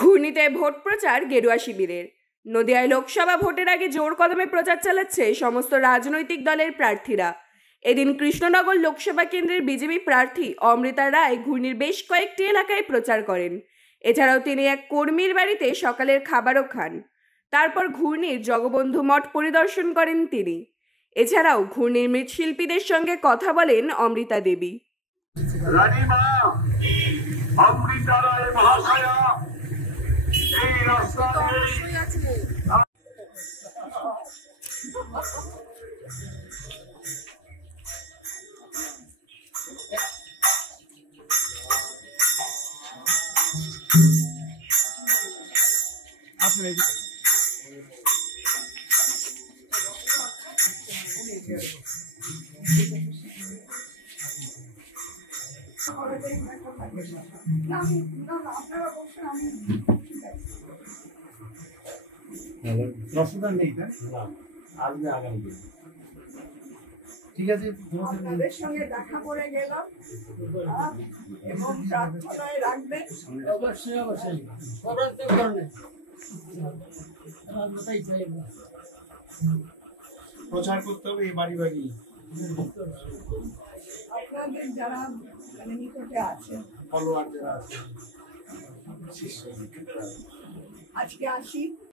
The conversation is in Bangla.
ঘূর্ণিতে ভোট প্রচার গেরুয়া শিবিরের। নদিয়ায় লোকসভা ভোটের আগে জোর কদমে প্রচার চালাচ্ছে সমস্ত রাজনৈতিক দলের প্রার্থীরা। এদিন কৃষ্ণনগর লোকসভা কেন্দ্রের বিজেপি প্রার্থী অমৃতা রায় ঘূর্ণির বেশ কয়েকটি এলাকায় প্রচার করেন। এছাড়াও তিনি এক কর্মীর বাড়িতে সকালের খাবারও খান। তারপর ঘূর্ণির জগবন্ধু মঠ পরিদর্শন করেন তিনি। এছাড়াও ঘূর্ণির মৃৎশিল্পীদের সঙ্গে কথা বলেন অমৃতা দেবী। অমৃতা রায় মহাশয়া এই রাস্তায় ঠিক আছে, আপনাদের সঙ্গে দেখা করে গেলাম এবং প্রার্থনায় রাখবেন। অবশ্যই অবশ্যই প্রচার করতে হবে বাড়ি বাড়ি। আপনাদের যারা নিকটে আছে, ফলোয়ার যারা আছে, আজকে আসি।